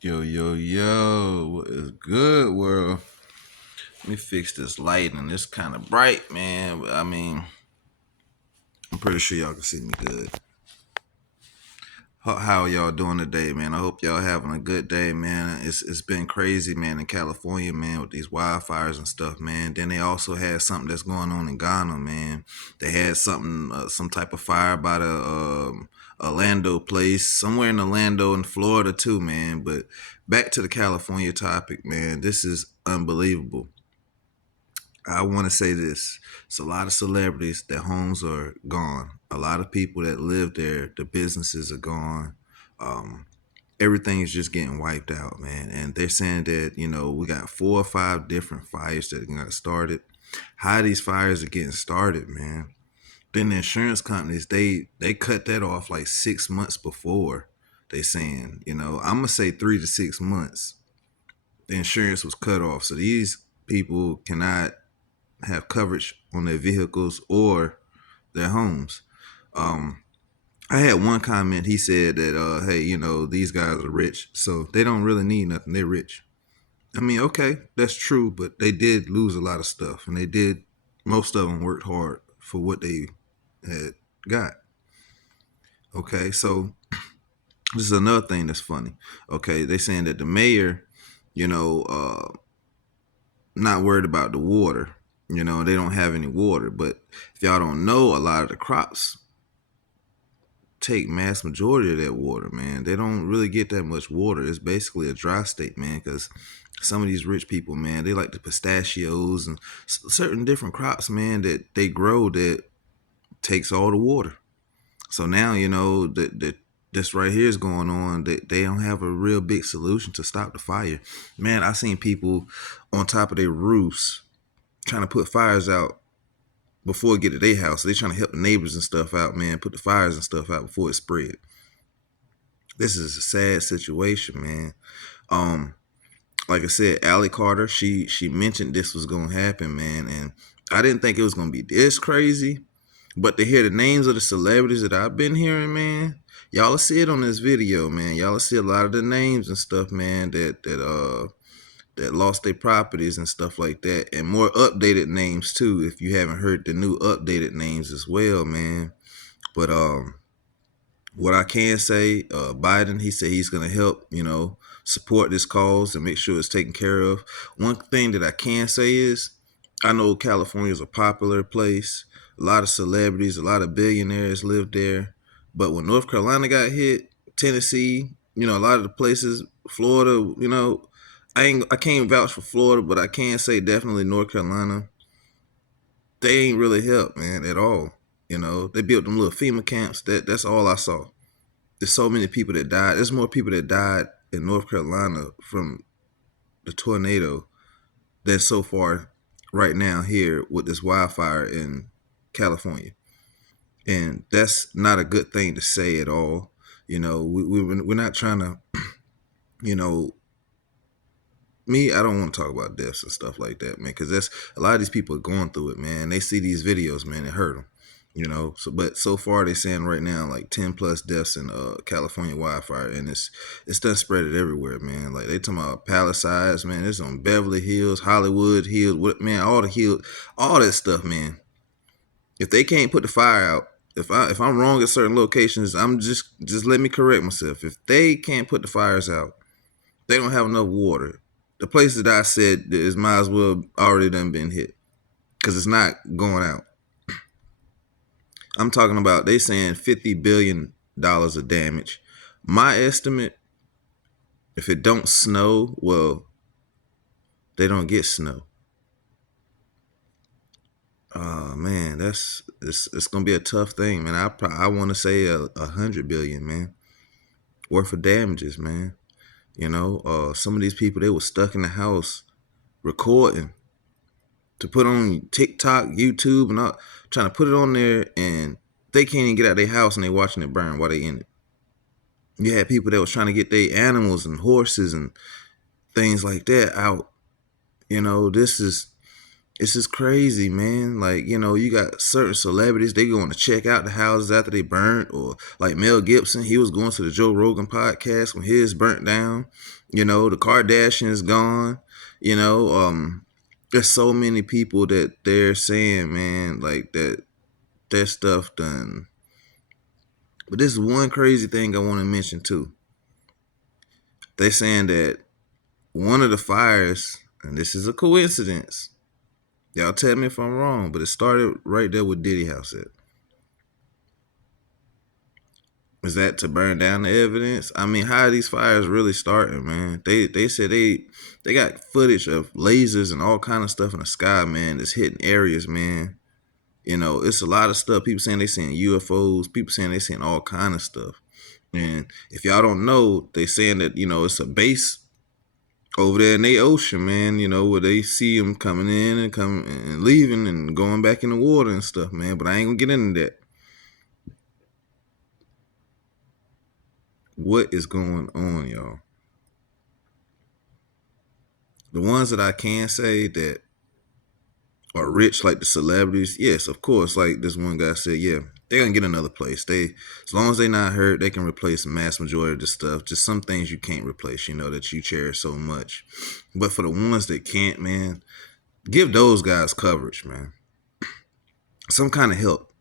Yo, yo, yo, what is good, world? Let me fix this lighting. It's kind of bright, man. But I mean, I'm pretty sure y'all can see me good. How y'all doing today, man? I hope y'all having a good day, man. It's been crazy, man, in California, man, with these wildfires and stuff, man. Then they also had something that's going on in Ghana, man. They had something, some type of fire by the Orlando place, somewhere in Orlando in Florida too, man. But back to the California topic, man. This is unbelievable. I want to say this. It's a lot of celebrities, their homes are gone. A lot of people that live there, the businesses are gone. Um, Everything is just getting wiped out, man. And they're saying that, we got 4 or 5 different fires that got started. How these fires are getting started, man. Then the insurance companies, they cut that off like 6 months before. They saying, I'm gonna say 3 to 6 months. The insurance was cut off. So these people cannot have coverage on their vehicles or their homes. Um, I had one comment. He said that, hey, these guys are rich, so they don't really need nothing. They're rich. I mean, okay, that's true, but they did lose a lot of stuff, and they did. Most of them worked hard for what they had got. Okay, so this is another thing that's funny. Okay, they saying that the mayor, you know, uh, not worried about the water. They don't have any water. But if y'all don't know, a lot of the crops take mass majority of that water, man. They don't really get that much water. It's basically a dry state, man, because some of these rich people, man, they like the pistachios and certain different crops, man, that they grow that takes all the water. So now, that this right here is going on. They don't have a real big solution to stop the fire. Man, I seen people on top of their roofs trying to put fires out before it get to their house. So they trying to help the neighbors and stuff out, man, put the fires and stuff out before it spread. This is a sad situation, man. Um, like I said, Allie Carter, she mentioned this was gonna happen, man, and I didn't think it was gonna be this crazy. But to hear the names of the celebrities that I've been hearing, man, y'all will see it on this video, man. Y'all will see a lot of the names and stuff, man, that lost their properties and stuff like that, and more updated names too. If you haven't heard the new updated names as well, man. But what I can say, Biden, he said he's gonna help, support this cause and make sure it's taken care of. One thing that I can say is, I know California is a popular place. A lot of celebrities, a lot of billionaires live there. But when North Carolina got hit, Tennessee, a lot of the places, Florida, I can't vouch for Florida, but I can say definitely North Carolina. They ain't really helped, man, at all. They built them little FEMA camps. That's all I saw. There's so many people that died. There's more people that died in North Carolina from the tornado than so far right now here with this wildfire in California. And that's not a good thing to say at all. We're not trying to, you know, I don't want to talk about deaths and stuff like that, man, because that's a lot of these people are going through it, man. They see these videos, man, it hurt them, So, but so far they're saying right now like 10+ deaths in California wildfire, and it's done spread it everywhere, man. Like they talking about Palisades, man. It's on Beverly Hills, Hollywood Hills, man, all the hills, all that stuff, man. If they can't put the fire out, if I'm wrong at certain locations, I'm just let me correct myself. If they can't put the fires out, they don't have enough water. The places that I said is might as well already done been hit because it's not going out. I'm talking about they saying $50 billion of damage. My estimate, if it don't snow, well, they don't get snow. Man, it's gonna be a tough thing, man. I want to say 100 billion, man, worth of damages, man. Some of these people, they were stuck in the house recording to put on TikTok, YouTube, and all, trying to put it on there, and they can't even get out of their house, and they watching it burn while they in it. You had people that was trying to get their animals and horses and things like that out. This is It's just crazy, man. Like, you got certain celebrities, they going to check out the houses after they burnt, or like Mel Gibson, he was going to the Joe Rogan podcast when his burnt down. The Kardashians gone. There's so many people that they're saying, man, like that their stuff done. But this is one crazy thing I want to mention too. They saying that one of the fires, and this is a coincidence. Y'all tell me if I'm wrong, but it started right there with Diddy House at. Is that to burn down the evidence? I mean, how are these fires really starting, man? They said they got footage of lasers and all kind of stuff in the sky, man, that's hitting areas, man. It's a lot of stuff. People saying they seeing UFOs. People saying they seeing all kind of stuff. And if y'all don't know, they saying that it's a base over there in the ocean, man. Where they see them coming in and coming and leaving and going back in the water and stuff, man. But I ain't gonna get into that. What is going on, y'all? The ones that I can say that are rich, like the celebrities, yes, of course. Like this one guy said, yeah, they're gonna get another place. As long as they're not hurt, they can replace the mass majority of the stuff. Just some things you can't replace, that you cherish so much. But for the ones that can't, man, give those guys coverage, man. Some kind of help.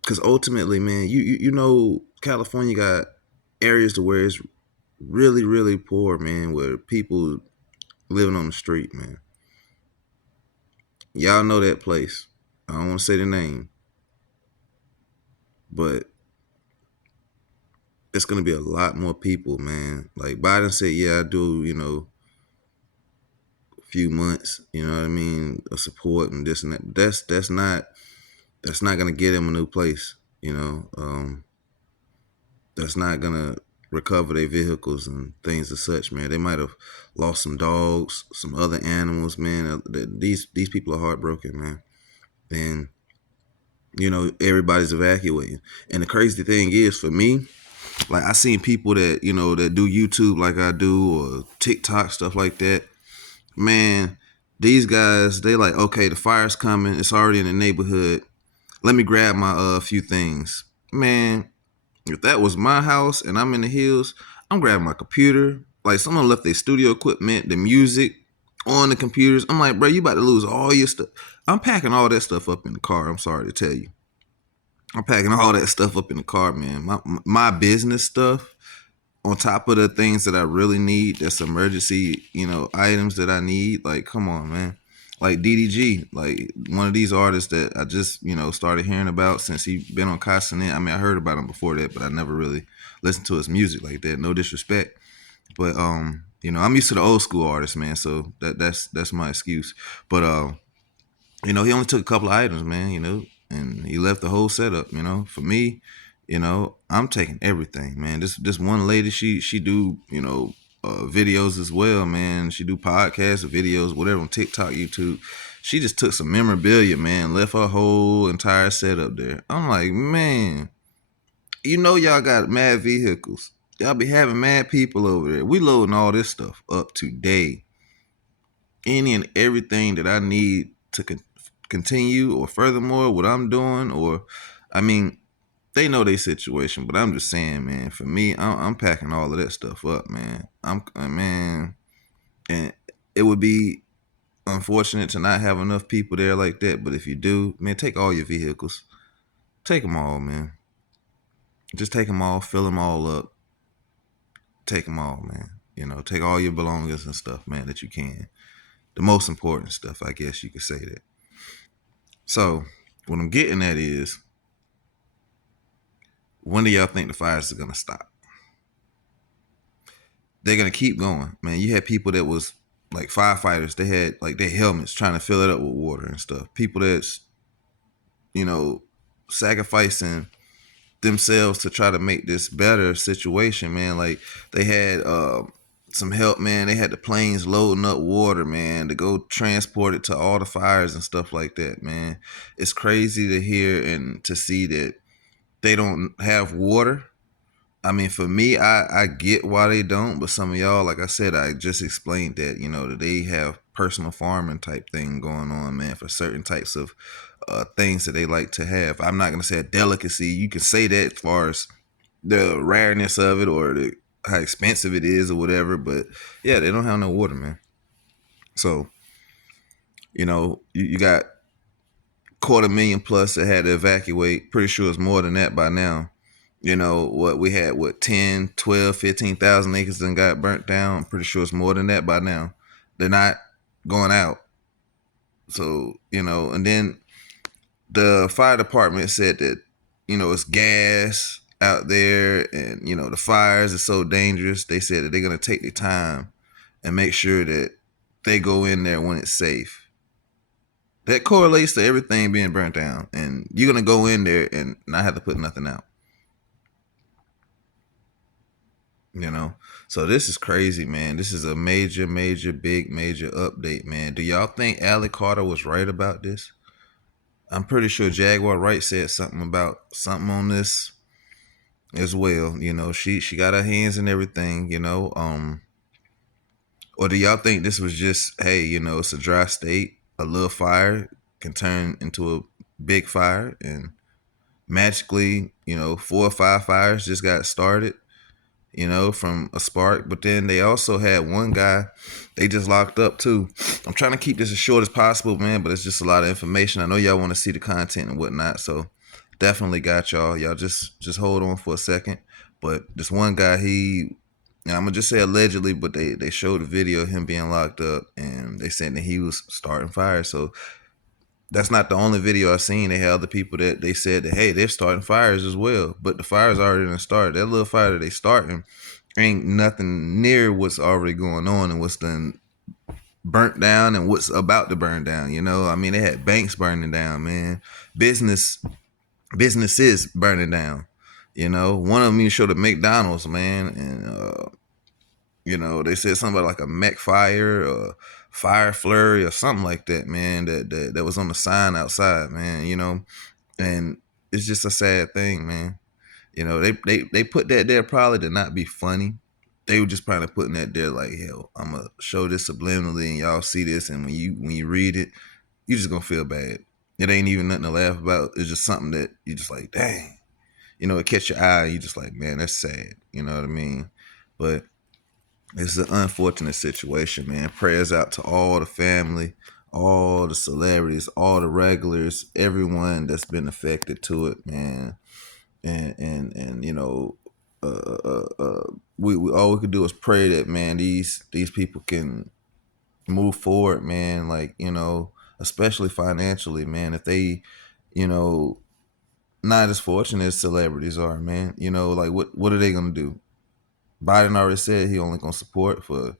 Because ultimately, man, California got areas to where it's really, really poor, man, where people living on the street, man. Y'all know that place. I don't want to say the name, but it's going to be a lot more people, man. Like Biden said, yeah, I do, a few months, you know what I mean, of support and this and that. But that's not going to get him a new place, That's not going to recover their vehicles and things as such, man. They might have lost some dogs, some other animals, man. These people are heartbroken, man. And everybody's evacuating. And the crazy thing is, for me, like I seen people that that do YouTube like I do, or TikTok, stuff like that. Man, these guys, they like, okay, the fire's coming, it's already in the neighborhood, let me grab my few things. Man, if that was my house and I'm in the hills, I'm grabbing my computer. Like someone left their studio equipment, the music on the computers. I'm like, bro, you about to lose all your stuff. I'm packing all that stuff up in the car. I'm sorry to tell you. I'm packing all that stuff up in the car, man. My business stuff, on top of the things that I really need, that's emergency, items that I need. Like, come on, man. Like DDG, like one of these artists that I just, started hearing about since he been on Castanet. I mean, I heard about him before that, but I never really listened to his music like that. No disrespect. But I'm used to the old school artists, man. So that's my excuse. But he only took a couple of items, man, and he left the whole setup, For me, I'm taking everything, man. This one lady, she do, videos as well, man. She do podcasts or videos, whatever, on TikTok, YouTube. She just took some memorabilia, man, left her whole entire setup there. I'm like, man, y'all got mad vehicles. Y'all be having mad people over there. We loading all this stuff up today. Any and everything that I need to continue, or furthermore, what I'm doing, or, I mean, they know their situation, but I'm just saying, man, for me, I'm packing all of that stuff up, man. Man, and it would be unfortunate to not have enough people there like that, but if you do, man, take all your vehicles. Take them all, man. Just take them all, fill them all up. Take them all, man. Take all your belongings and stuff, man, that you can. The most important stuff, I guess you could say that. So, what I'm getting at is, when do y'all think the fires are going to stop? They're going to keep going, man. You had people that was like firefighters. They had like their helmets trying to fill it up with water and stuff. People that's, sacrificing themselves to try to make this better situation, man. Like they had some help, man. They had the planes loading up water, man, to go transport it to all the fires and stuff like that, man. It's crazy to hear and to see that they don't have water. I mean, for me, I get why they don't, but some of y'all, like I said, I just explained that, that they have personal farming type thing going on, man, for certain types of things that they like to have. I'm not gonna say a delicacy. You can say that as far as the rareness of it or how expensive it is or whatever, but yeah, they don't have no water, man. So you got 250,000 plus that had to evacuate. Pretty sure it's more than that by now. What we had, 10, 12, 15,000 acres that got burnt down. I'm pretty sure it's more than that by now. They're not going out. So, and then the fire department said that, it's gas out there and, the fires are so dangerous. They said that they're going to take their time and make sure that they go in there when it's safe. That correlates to everything being burnt down. And you're going to go in there and not have to put nothing out. So this is crazy, man. This is a major update, man. Do y'all think Allie Carter was right about this? I'm pretty sure Jaguar Wright said something on this as well. She got her hands in everything, or do y'all think this was just, hey, it's a dry state, a little fire can turn into a big fire, and magically, 4 or 5 fires just got started, from a spark. But then they also had one guy they just locked up too. I'm trying to keep this as short as possible, man, but it's just a lot of information. I know y'all want to see the content and whatnot, so definitely got y'all. Y'all just hold on for a second. But this one guy, I'm gonna just say allegedly, but they showed a video of him being locked up, and they said that he was starting fires. So that's not the only video I've seen. They had other people that they said that, hey, they're starting fires as well. But the fire's already done started. That little fire that they starting ain't nothing near what's already going on and what's done burnt down and what's about to burn down. I mean, they had banks burning down, man. Businesses burning down. One of them you showed the McDonald's, man, and they said something about like a mech fire or fire flurry or something like that, man, that was on the sign outside, man, and it's just a sad thing, man. They put that there probably to not be funny. They were just probably putting that there like, hell, I'm gonna show this subliminally and y'all see this, and when you read it, you just gonna feel bad. It ain't even nothing to laugh about. It's just something that you just like, dang, it catch your eye. You just like, man, that's sad. You know what I mean? But it's an unfortunate situation, man. Prayers out to all the family, all the celebrities, all the regulars, everyone that's been affected to it, man. And we all we could do is pray that, man, these people can move forward, man. Like, especially financially, man. If they, not as fortunate as celebrities are, man. Like what are they gonna do? Biden already said he only gonna support for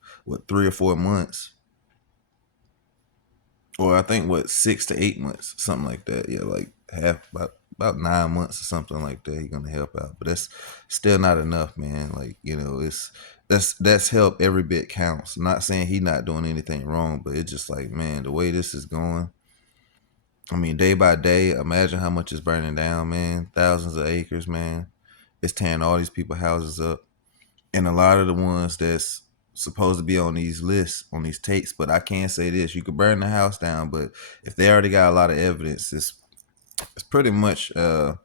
3 or 4 months, or I think 6 to 8 months, something like that. Yeah, like about 9 months or something like that. He gonna help out, but that's still not enough, man. Like it's that's help. Every bit counts. I'm not saying he not doing anything wrong, but it's just like, man, the way this is going. I mean, day by day, imagine how much is burning down, man. Thousands of acres, man. It's tearing all these people's houses up. And a lot of the ones that's supposed to be on these lists, on these tapes. But I can say this: you could burn the house down, but if they already got a lot of evidence, it's pretty much a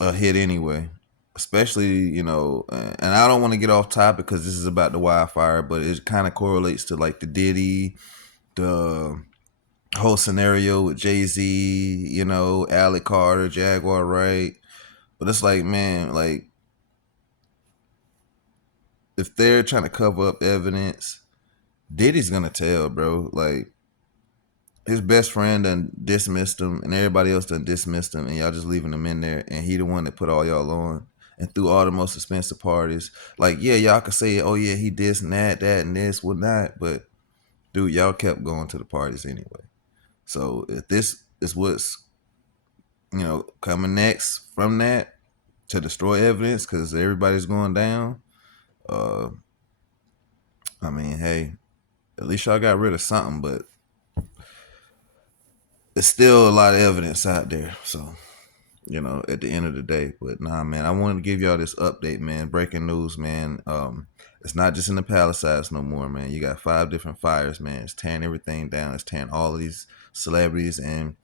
hit anyway. Especially, and I don't want to get off topic because this is about the wildfire, but it kind of correlates to like the Diddy, the whole scenario with Jay-Z, Allie Carter, Jaguar Wright. But it's like, man, like, if they're trying to cover up evidence, Diddy's gonna tell, bro. Like, his best friend done dismissed him, and everybody else done dismissed him, and y'all just leaving him in there, and he the one that put all y'all on and threw all the most expensive parties. Like, yeah, y'all could say, oh yeah, he this and that and this, whatnot, but dude, y'all kept going to the parties anyway. So if this is what's coming next from that to destroy evidence because everybody's going down, I mean, hey, at least y'all got rid of something, but there's still a lot of evidence out there. So at the end of the day. But nah, man, I wanted to give y'all this update, man. Breaking news, man. It's not just in the Palisades no more, man. You got 5 different fires, man. It's tearing everything down. It's tearing all of these celebrities and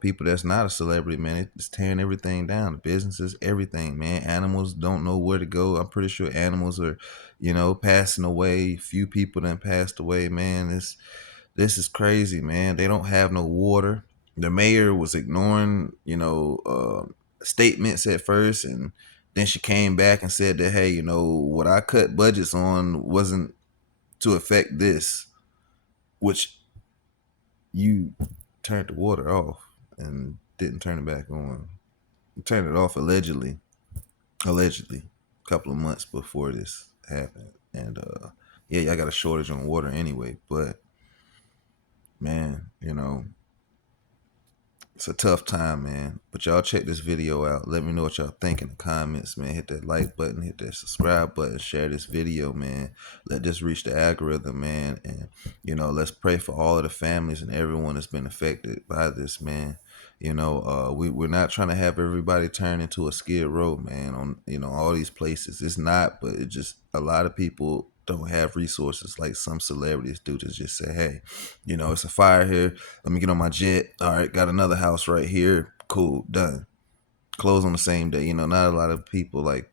people that's not a celebrity, man. It's tearing everything down. The businesses, everything, man. Animals don't know where to go. I'm pretty sure animals are, passing away. Few people done passed away, man. This is crazy, man. They don't have no water. The mayor was ignoring, statements at first, and then she came back and said that, hey, what I cut budgets on wasn't to affect this, which you turned the water off and didn't turn it back on. You turned it off allegedly, a couple of months before this happened. And yeah, y'all got a shortage on water anyway, but man, it's a tough time, man. But y'all check this video out. Let me know what y'all think in the comments, man. Hit that like button, hit that subscribe button, share this video, man. Let this reach the algorithm, man. And, let's pray for all of the families and everyone that's been affected by this, man. We're not trying to have everybody turn into a skid row, man, on, all these places. It's not, but it just, a lot of people don't have resources like some celebrities do to just say, hey, it's a fire here. Let me get on my jet. All right, got another house right here. Cool, done. Close on the same day. Not a lot of people like,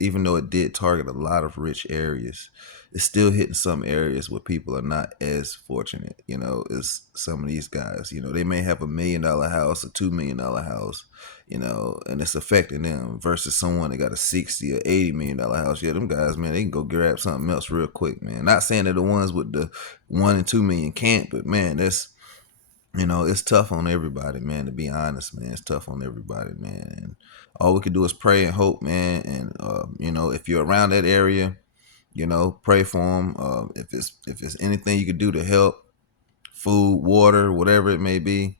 even though it did target a lot of rich areas, it's still hitting some areas where people are not as fortunate, as some of these guys. They may have $1 million house, a $2 million house, and it's affecting them versus someone that got a $60 or $80 million house. Yeah, them guys, man, they can go grab something else real quick, man. Not saying that the ones with the 1 and 2 million can't, but man, that's, it's tough on everybody, man, to be honest, man. It's tough on everybody, man. And all we can do is pray and hope, man. And, if you're around that area, pray for them. If it's anything you could do to help, food, water, whatever it may be,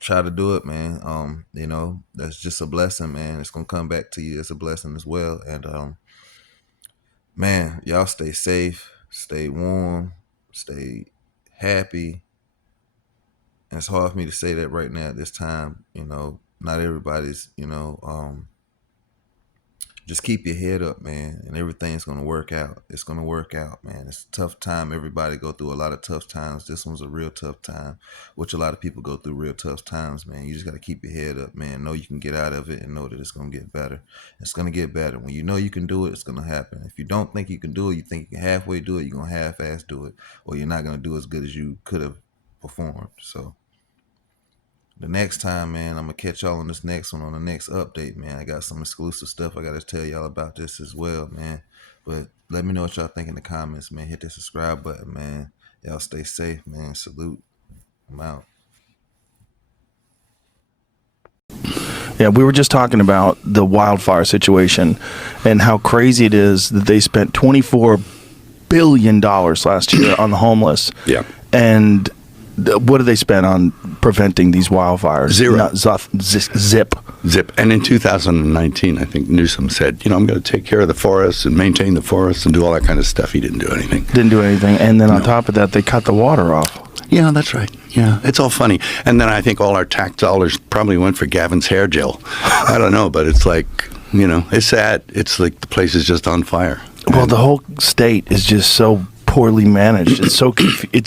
try to do it, man. That's just a blessing, man. It's going to come back to you as a blessing as well. And, man, y'all stay safe, stay warm, stay happy. And it's hard for me to say that right now at this time. Not everybody's, just keep your head up, man, and everything's going to work out. It's going to work out, man. It's a tough time. Everybody go through a lot of tough times. This one's a real tough time, which a lot of people go through real tough times, man. You just got to keep your head up, man. Know you can get out of it and know that it's going to get better. It's going to get better. When you know you can do it, it's going to happen. If you don't think you can do it, you think you can halfway do it, you're going to half-ass do it, or you're not going to do as good as you could have performed. So the next time, man, I'm going to catch y'all on this next one, on the next update, man. I got some exclusive stuff I got to tell y'all about this as well, man. But let me know what y'all think in the comments, man. Hit that subscribe button, man. Y'all stay safe, man. Salute. I'm out. Yeah, we were just talking about the wildfire situation and how crazy it is that they spent $24 billion last year on the homeless. Yeah. And what do they spend on preventing these wildfires? Zero. Zip. And in 2019, I think Newsom said, I'm going to take care of the forests and maintain the forests and do all that kind of stuff. He didn't do anything. And then on top of that, they cut the water off. Yeah, that's right. Yeah, it's all funny. And then I think all our tax dollars probably went for Gavin's hair gel. I don't know, but it's like, it's sad. It's like the place is just on fire. Well, the whole state is just so poorly managed. It's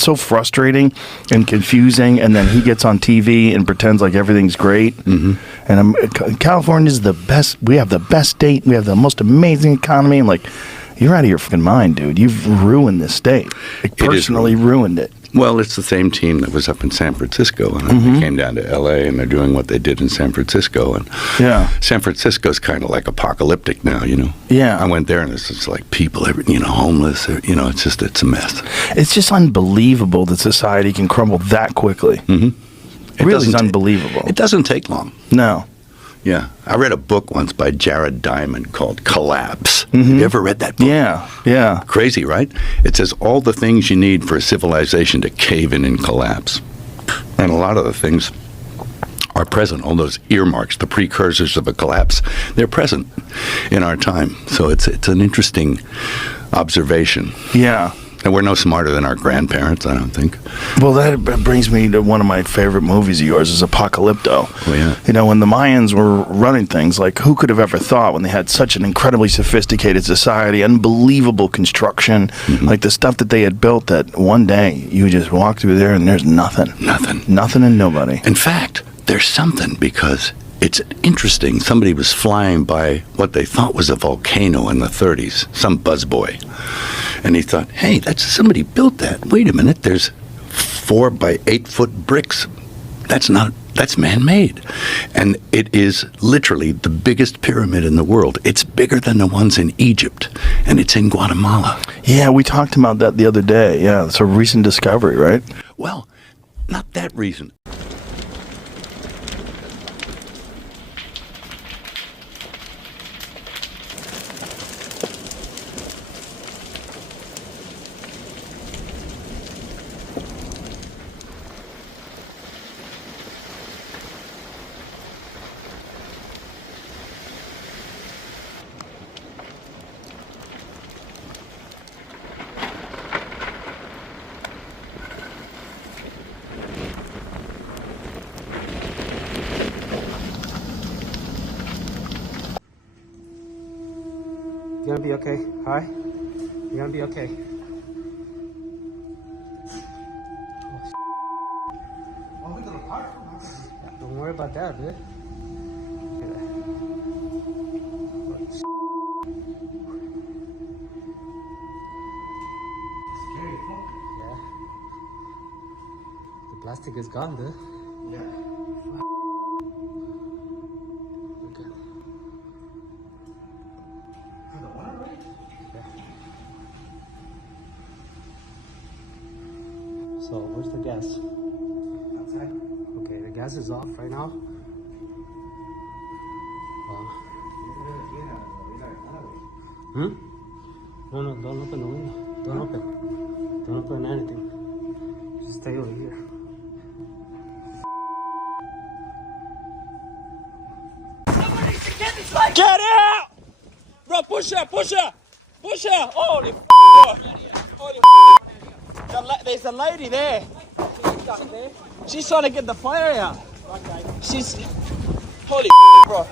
so frustrating and confusing. And then he gets on TV and pretends like everything's great. Mm-hmm. And California's the best. We have the best state. We have the most amazing economy. And you're out of your fucking mind, dude. You've ruined this state. Personally ruined it. Well, it's the same team that was up in San Francisco, and they came down to L.A., and they're doing what they did in San Francisco. And San Francisco's kind of like apocalyptic now, Yeah. I went there, and it's just like people, homeless, it's a mess. It's just unbelievable that society can crumble that quickly. Mm-hmm. It really is unbelievable. It doesn't take long. No. Yeah. I read a book once by Jared Diamond called Collapse. Have you ever read that book? Yeah. Crazy, right? It says all the things you need for a civilization to cave in and collapse. And a lot of the things are present. All those earmarks, the precursors of a collapse, they're present in our time. So it's an interesting observation. Yeah. And we're no smarter than our grandparents, I don't think. Well, that brings me to one of my favorite movies of yours, is Apocalypto. Oh, yeah. You know, when the Mayans were running things, like, who could have ever thought, when they had such an incredibly sophisticated society, unbelievable construction, like the stuff that they had built, that one day you just walk through there and there's nothing. Nothing and nobody. In fact, there's something, because it's interesting. Somebody was flying by what they thought was a volcano in the 30s, some buzzboy. And he thought, hey, somebody built that. Wait a minute, there's 4 by 8 foot bricks. That's man-made. And it is literally the biggest pyramid in the world. It's bigger than the ones in Egypt, and it's in Guatemala. Yeah, we talked about that the other day. Yeah, it's a recent discovery, right? Well, not that recent. You're gonna be okay, alright? You're gonna be okay. Don't worry about that, dude. Yeah. The plastic is gone, dude. Okay. So, where's the gas? Outside. Okay, the gas is off right now. No, don't open the window. Don't open. Don't open anything. Just stay over here. Get out! Bro, push her! Holy f***, Holy f***. There's a lady there. She's trying to get the fire out. She's... Holy f***, bro.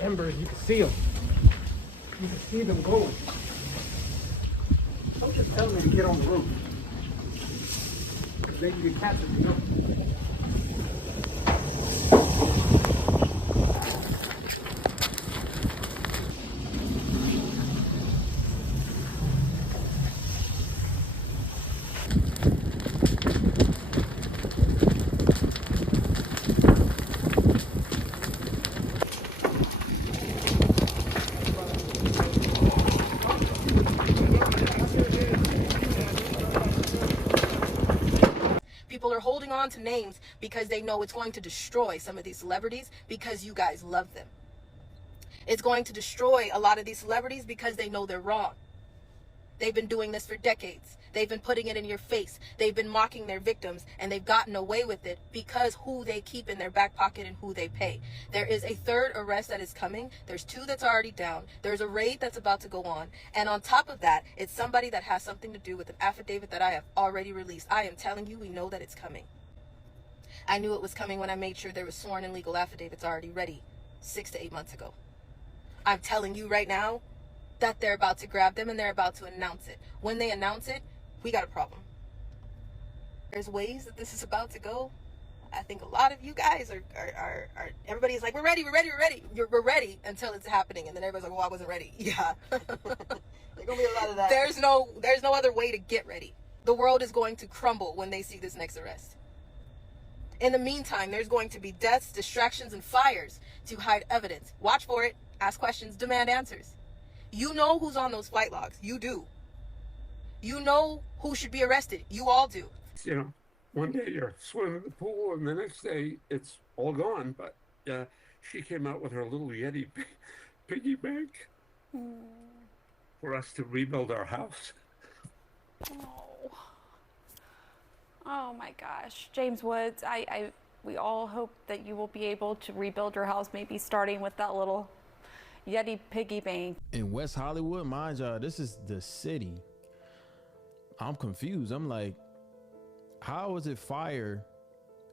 Embers, you can see them. You can see them going. I'm just telling them to get on the roof. Because they can get captured, you know? People are holding on to names because they know it's going to destroy some of these celebrities because you guys love them. It's going to destroy a lot of these celebrities because they know they're wrong. They've been doing this for decades. They've been putting it in your face. They've been mocking their victims, and they've gotten away with it because who they keep in their back pocket and who they pay. There is a third arrest that is coming. There's 2 that's already down. There's a raid that's about to go on. And on top of that, it's somebody that has something to do with an affidavit that I have already released. I am telling you, we know that it's coming. I knew it was coming when I made sure there was sworn and legal affidavits already ready 6 to 8 months ago. I'm telling you right now that they're about to grab them and they're about to announce it. When they announce it, we got a problem. There's ways that this is about to go. I think a lot of you guys are everybody's like, we're ready. We're ready until it's happening. And then everybody's like, well, I wasn't ready. Yeah. There's gonna be a lot of that. There's no other way to get ready. The world is going to crumble when they see this next arrest. In the meantime, there's going to be deaths, distractions, and fires to hide evidence. Watch for it, ask questions, demand answers. You know who's on those flight logs. You do. You know who should be arrested. You all do. You know, one day you're swimming in the pool and the next day it's all gone. But she came out with her little Yeti piggy bank for us to rebuild our house. Oh my gosh, James Woods, we all hope that you will be able to rebuild your house, maybe starting with that little Yeti piggy bank. In West Hollywood, mind y'all, this is the city. I'm confused. I'm like, how is it fire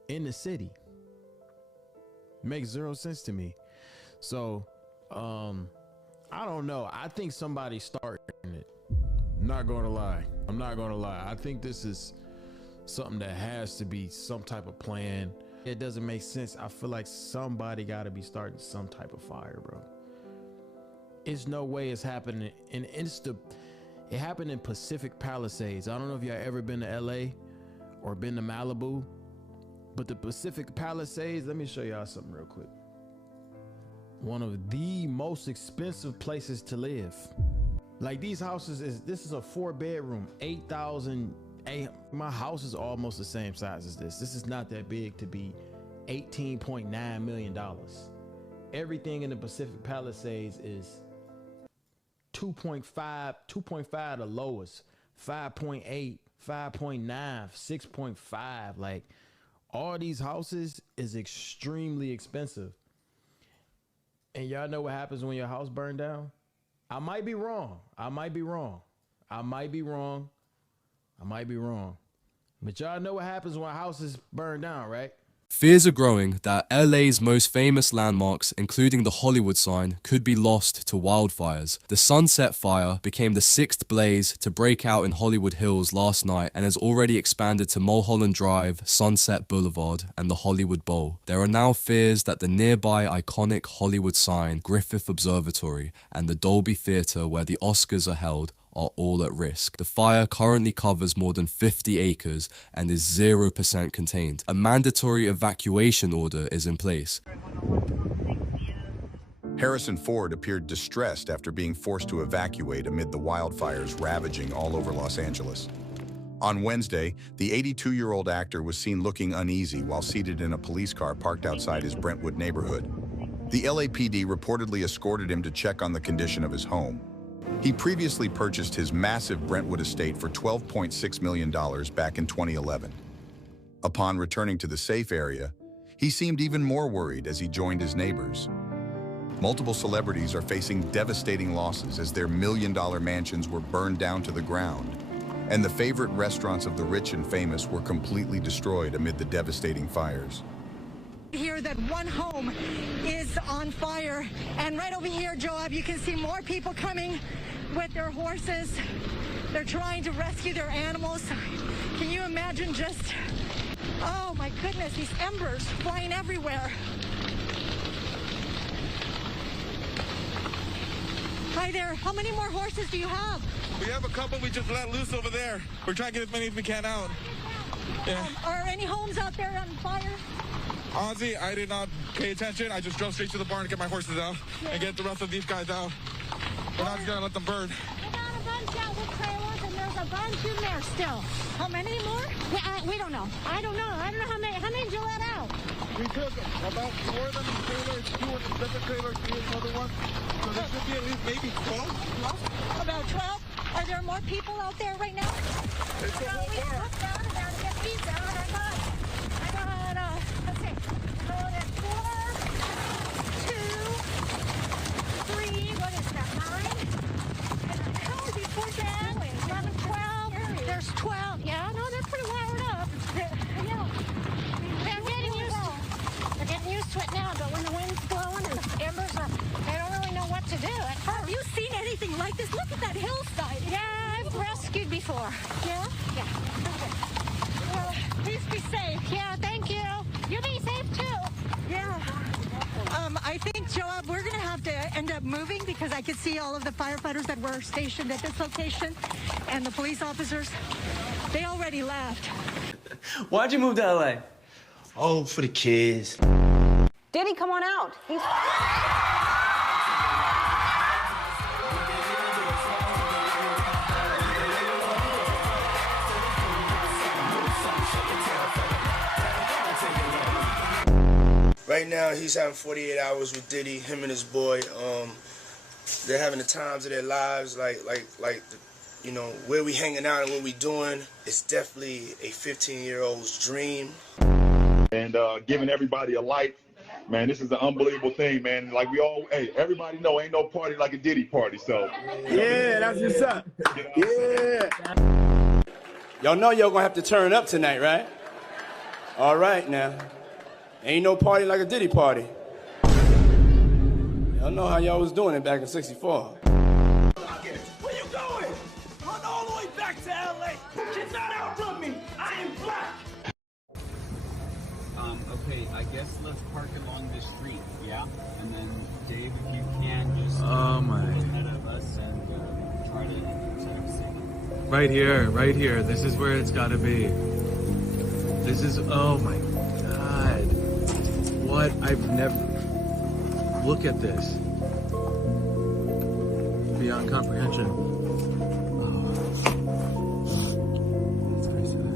in the city? Makes zero sense to me. So, I don't know. I think somebody's starting it. Not gonna lie. I'm not gonna lie. I think this is something that has to be some type of plan. It doesn't make sense. I feel like somebody got to be starting some type of fire, bro. It's no way it's happening. And it happened in Pacific Palisades. I don't know if y'all ever been to LA or been to Malibu, but the Pacific Palisades, let me show y'all something real quick. One of the most expensive places to live. Like these houses this is a 4-bedroom, 8,000. My house is almost the same size as this. This is not that big to be $18.9 million. Everything in the Pacific Palisades is 2.5 the lowest, 5.8, 5.9, 6.5. Like all these houses is extremely expensive. And y'all know what happens when your house burned down? I might be wrong. But y'all know what happens when houses burn down, right? Fears are growing that LA's most famous landmarks, including the Hollywood sign, could be lost to wildfires. The Sunset Fire became the 6th blaze to break out in Hollywood Hills last night and has already expanded to Mulholland Drive, Sunset Boulevard, and the Hollywood Bowl. There are now fears that the nearby iconic Hollywood sign, Griffith Observatory, and the Dolby Theatre where the Oscars are held are all at risk. The fire currently covers more than 50 acres and is 0% contained. A mandatory evacuation order is in place. Harrison Ford appeared distressed after being forced to evacuate amid the wildfires ravaging all over Los Angeles. On Wednesday, the 82-year-old actor was seen looking uneasy while seated in a police car parked outside his Brentwood neighborhood. The LAPD reportedly escorted him to check on the condition of his home. He previously purchased his massive Brentwood estate for $12.6 million back in 2011. Upon returning to the safe area, he seemed even more worried as he joined his neighbors. Multiple celebrities are facing devastating losses as their million-dollar mansions were burned down to the ground, and the favorite restaurants of the rich and famous were completely destroyed amid the devastating fires. Here that one home is on fire, and right over here, Joab, you can see more people coming with their horses. They're trying to rescue their animals. Can you imagine just, oh my goodness, these embers flying everywhere. Hi there, how many more horses do you have? We have a couple we just let loose over there. We're trying to get as many as we can out. Yeah. Are any homes out there on fire? Honestly, I did not pay attention. I just drove straight to the barn to get my horses out and get the rest of these guys out. We're not just gonna let them burn. We got a bunch out with trailers, and there's a bunch in there still. How many more? We don't know. I don't know how many. How many did you let out? We took about 4 of them in trailers, 2 in the separate trailers, 3 in another one. So there should be at least maybe 12. About 12? Are there more people out there right now? It's a whole bar. Let's down there to get pizza. I got, let's see. So there's 4, 2, 3, what is that, 9? How would be 14, 11, 12? There's 12. Yeah, no, they're pretty wired up. They're getting used to it now, but when the wind's blowing and the embers are, they don't really know what to do. Have you seen anything like this? Look at that hillside. Yeah, I've rescued before. Yeah? Yeah. Okay. Well, please be safe. Yeah, thank you. You be safe too. Yeah. I think, Joab, we're going to have to end up moving because I could see all of the firefighters that were stationed at this location and the police officers. They already left. Why'd you move to LA? Oh, for the kids. Diddy, come on out. He's... Right now, he's having 48 hours with Diddy, him and his boy. They're having the times of their lives, you know, where we hanging out and what we doing. It's definitely a 15-year-old's dream. And giving everybody a light, man, this is an unbelievable thing, man. Like hey, everybody know ain't no party like a Diddy party, so. Yeah, that's what's up. Yeah. Y'all know y'all gonna have to turn up tonight, right? All right, now. Ain't no party like a Diddy party. Y'all know how y'all was doing it back in '64. Where you going? Run all the way back to LA. Get that out from me. I am black. Okay, I guess let's park along this street, yeah? And then, Dave, if you can, just Oh my. ahead of us and try to set up a signal. Right here. This is where it's gotta be. This is, oh my God. What? I've never, look at this. Beyond comprehension.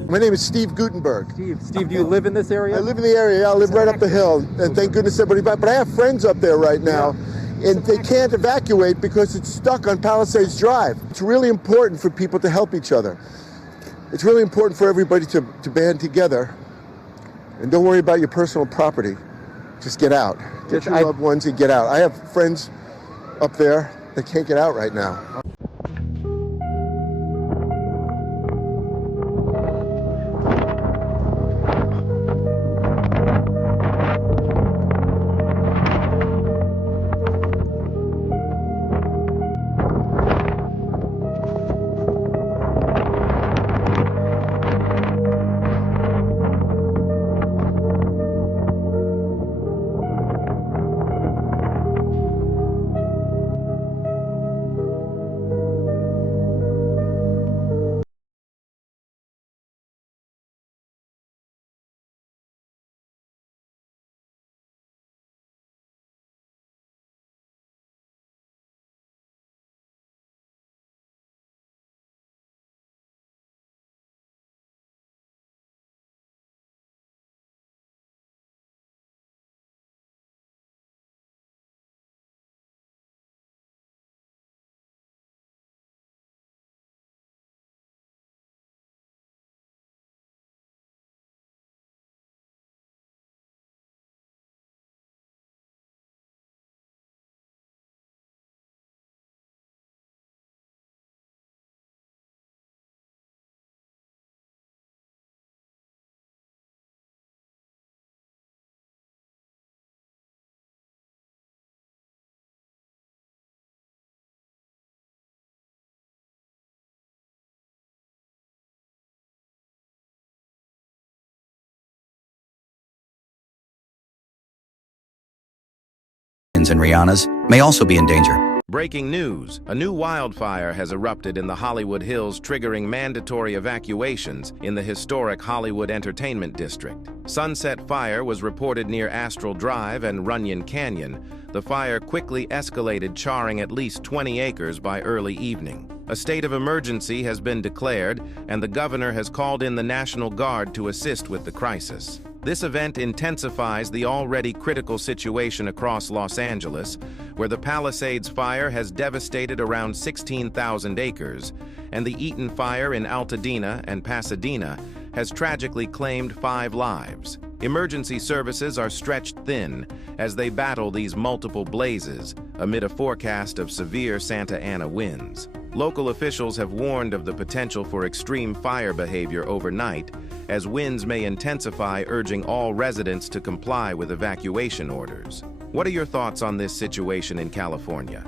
My name is Steve Gutenberg. Steve, do you live in this area? I live in the area. Yeah, I live right up the hill, and thank goodness everybody back. But I have friends up there right now, and they can't evacuate because it's stuck on Palisades Drive. It's really important for people to help each other. It's really important for everybody to band together, and don't worry about your personal property. Just get out. Get your loved ones and get out. I have friends up there that can't get out right now. And Rihanna's may also be in danger. Breaking news. A new wildfire has erupted in the Hollywood Hills, triggering mandatory evacuations in the historic Hollywood Entertainment District. Sunset Fire was reported near Astral Drive and Runyon Canyon. The fire quickly escalated, charring at least 20 acres by early evening. A state of emergency has been declared, and the governor has called in the National Guard to assist with the crisis. This event intensifies the already critical situation across Los Angeles, where the Palisades fire has devastated around 16,000 acres, and the Eaton fire in Altadena and Pasadena has tragically claimed 5 lives. Emergency services are stretched thin as they battle these multiple blazes amid a forecast of severe Santa Ana winds. Local officials have warned of the potential for extreme fire behavior overnight, as winds may intensify, urging all residents to comply with evacuation orders. What are your thoughts on this situation in California?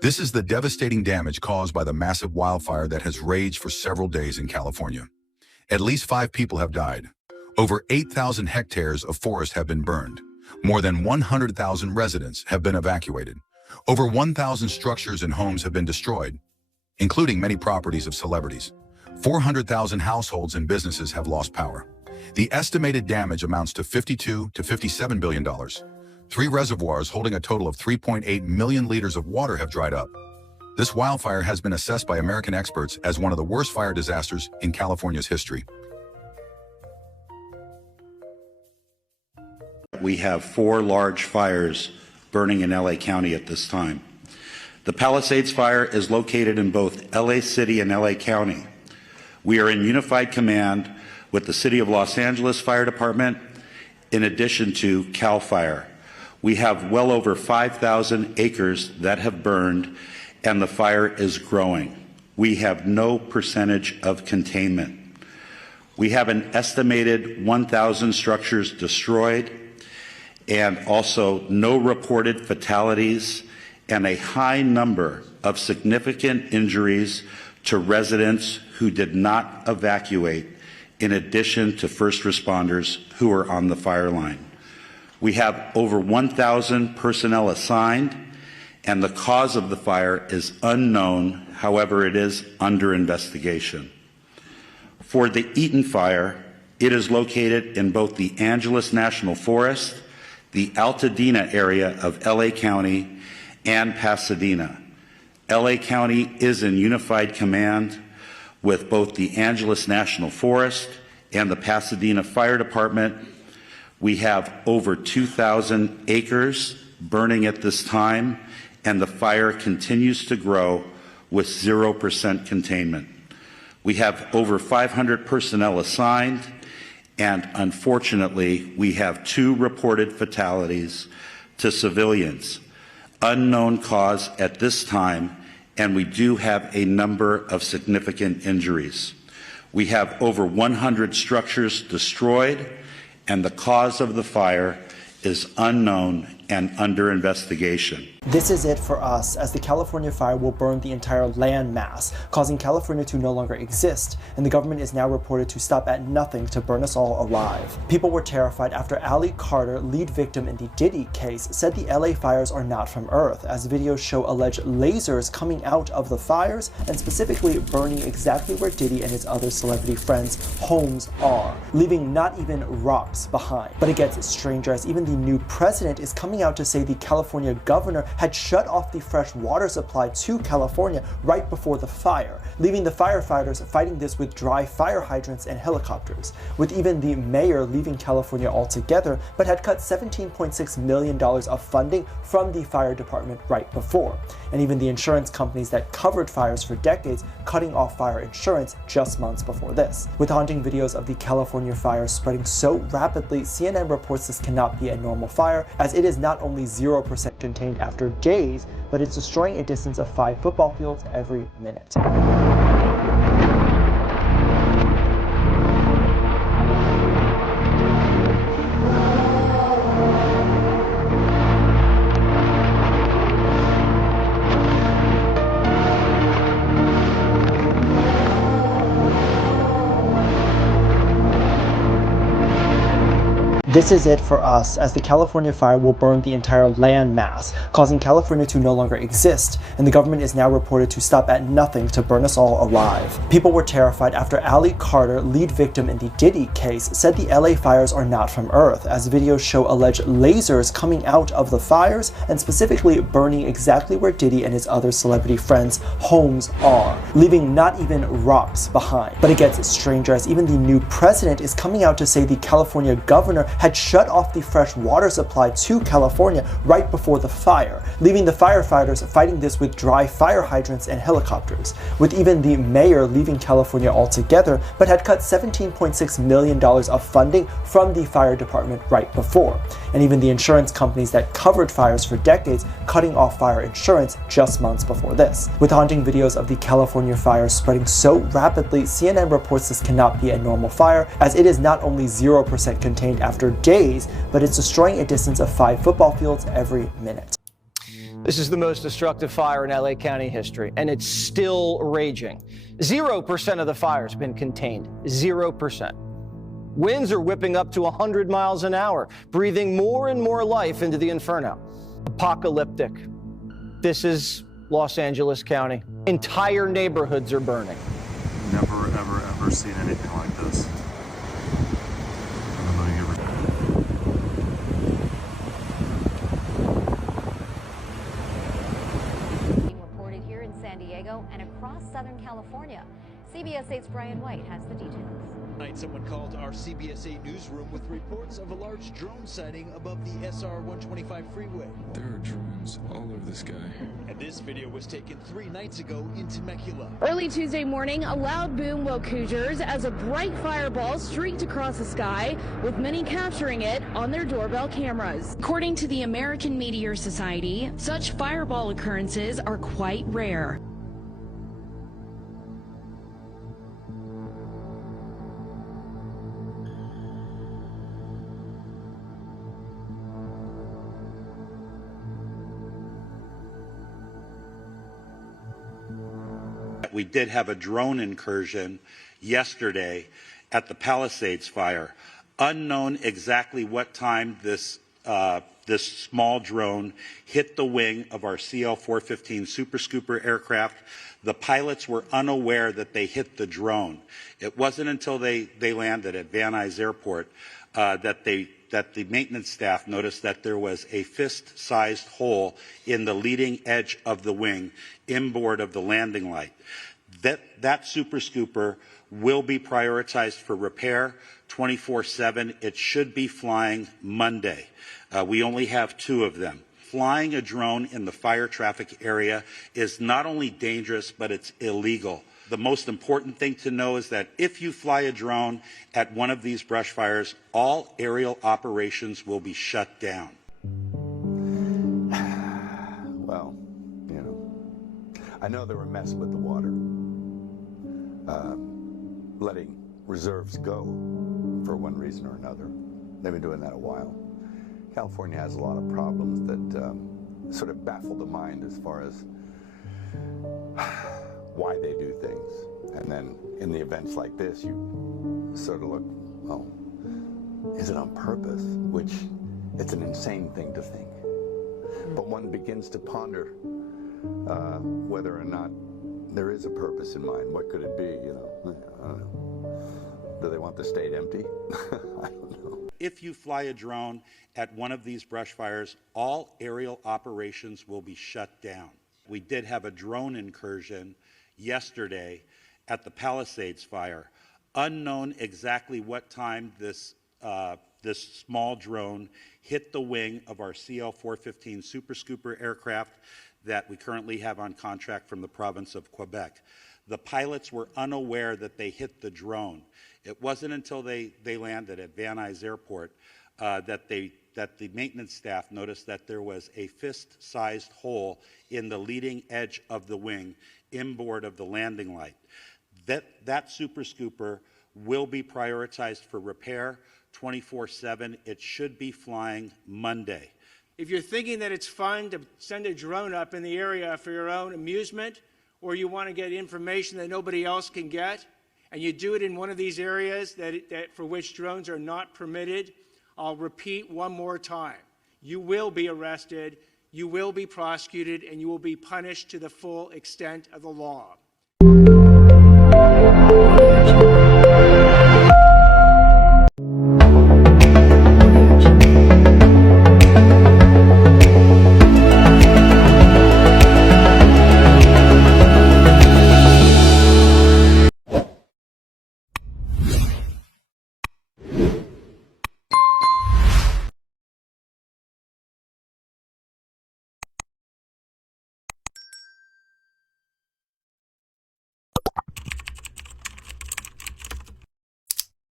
This is the devastating damage caused by the massive wildfire that has raged for several days in California. At least 5 people have died. Over 8,000 hectares of forest have been burned. More than 100,000 residents have been evacuated. Over 1,000 structures and homes have been destroyed, including many properties of celebrities. 400,000 households and businesses have lost power. The estimated damage amounts to $52 to $57 billion. 3 reservoirs holding a total of 3.8 million liters of water have dried up. This wildfire has been assessed by American experts as one of the worst fire disasters in California's history. We have 4 large fires burning in LA County at this time. The Palisades fire is located in both LA City and LA County. We are in unified command with the City of Los Angeles Fire Department, in addition to CAL FIRE. We have well over 5,000 acres that have burned, and the fire is growing. We have no percentage of containment. We have an estimated 1,000 structures destroyed, and also no reported fatalities, and a high number of significant injuries to residents who did not evacuate, in addition to first responders who are on the fire line. We have over 1,000 personnel assigned, and the cause of the fire is unknown. However, it is under investigation. For the Eaton fire, it is located in both the Angeles National Forest, the Altadena area of LA County, and Pasadena. LA County is in unified command with both the Angeles National Forest and the Pasadena Fire Department. We have over 2,000 acres burning at this time, and the fire continues to grow with 0% containment. We have over 500 personnel assigned, and unfortunately, we have 2 reported fatalities to civilians. Unknown cause at this time, and we do have a number of significant injuries. We have over 100 structures destroyed, and the cause of the fire is unknown and under investigation. This is it for us, as the California fire will burn the entire land mass, causing California to no longer exist, and the government is now reported to stop at nothing to burn us all alive. People were terrified after Ali Carter, lead victim in the Diddy case, said the LA fires are not from Earth, as videos show alleged lasers coming out of the fires and specifically burning exactly where Diddy and his other celebrity friends' homes are, leaving not even rocks behind. But it gets stranger, as even the new president is coming out to say the California governor had shut off the fresh water supply to California right before the fire, leaving the firefighters fighting this with dry fire hydrants and helicopters, with even the mayor leaving California altogether, but had cut $17.6 million of funding from the fire department right before, and even the insurance companies that covered fires for decades cutting off fire insurance just months before this. With haunting videos of the California fire spreading so rapidly, CNN reports this cannot be a normal fire, as it is not only 0% contained after days, but it's destroying a distance of 5 football fields every minute. This is it for us, as the California fire will burn the entire land mass, causing California to no longer exist, and the government is now reported to stop at nothing to burn us all alive. People were terrified after Ali Carter, lead victim in the Diddy case, said the LA fires are not from Earth, as videos show alleged lasers coming out of the fires and specifically burning exactly where Diddy and his other celebrity friends' homes are, leaving not even rocks behind. But it gets stranger, as even the new president is coming out to say the California governor had shut off the fresh water supply to California right before the fire, leaving the firefighters fighting this with dry fire hydrants and helicopters, with even the mayor leaving California altogether, but had cut $17.6 million of funding from the fire department right before, and even the insurance companies that covered fires for decades cutting off fire insurance just months before this. With haunting videos of the California fire spreading so rapidly, CNN reports this cannot be a normal fire, as it is not only 0% contained after days, but it's destroying a distance of 5 football fields every minute. This is the most destructive fire in LA County history, and it's still raging. 0% of the fire's been contained. 0%. Winds are whipping up to 100 miles an hour, breathing more and more life into the inferno. Apocalyptic. This is Los Angeles County. Entire neighborhoods are burning. Never, ever, ever seen anything like this. across Southern California. CBS 8's Brian White has the details. Tonight, someone called our CBS 8 newsroom with reports of a large drone sighting above the SR 125 freeway. There are drones all over the sky. And this video was taken 3 nights ago in Temecula. Early Tuesday morning, a loud boom woke Hoosiers as a bright fireball streaked across the sky, with many capturing it on their doorbell cameras. According to the American Meteor Society, such fireball occurrences are quite rare. We did have a drone incursion yesterday at the Palisades fire. Unknown exactly what time this small drone hit the wing of our CL-415 Super Scooper aircraft. The pilots were unaware that they hit the drone. It wasn't until they landed at Van Nuys Airport that the maintenance staff noticed that there was a fist-sized hole in the leading edge of the wing inboard of the landing light. That Super Scooper will be prioritized for repair 24/7. It should be flying Monday. We only have 2 of them. Flying a drone in the fire traffic area is not only dangerous, but it's illegal. The most important thing to know is that if you fly a drone at one of these brush fires, all aerial operations will be shut down. Well, I know they were messing with the water, letting reserves go for one reason or another. They've been doing that a while. California has a lot of problems that sort of baffle the mind as far as why they do things. And then in the events like this, you sort of look, oh, is it on purpose? Which it's an insane thing to think. But one begins to ponder whether or not there is a purpose in mind. What could it be, I don't know. Do they want the state empty? I don't know. If you fly a drone at one of these brush fires, all aerial operations will be shut down. We did have a drone incursion yesterday at the Palisades fire. Unknown exactly what time this small drone hit the wing of our CL-415 Super Scooper aircraft that we currently have on contract from the province of Quebec. The pilots were unaware that they hit the drone. It wasn't until they landed at Van Nuys Airport that the maintenance staff noticed that there was a fist-sized hole in the leading edge of the wing inboard of the landing light. That Super Scooper will be prioritized for repair 24/7. It should be flying Monday. If you're thinking that it's fun to send a drone up in the area for your own amusement, or you want to get information that nobody else can get, and you do it in one of these areas that for which drones are not permitted, I'll repeat one more time. You will be arrested, you will be prosecuted, and you will be punished to the full extent of the law.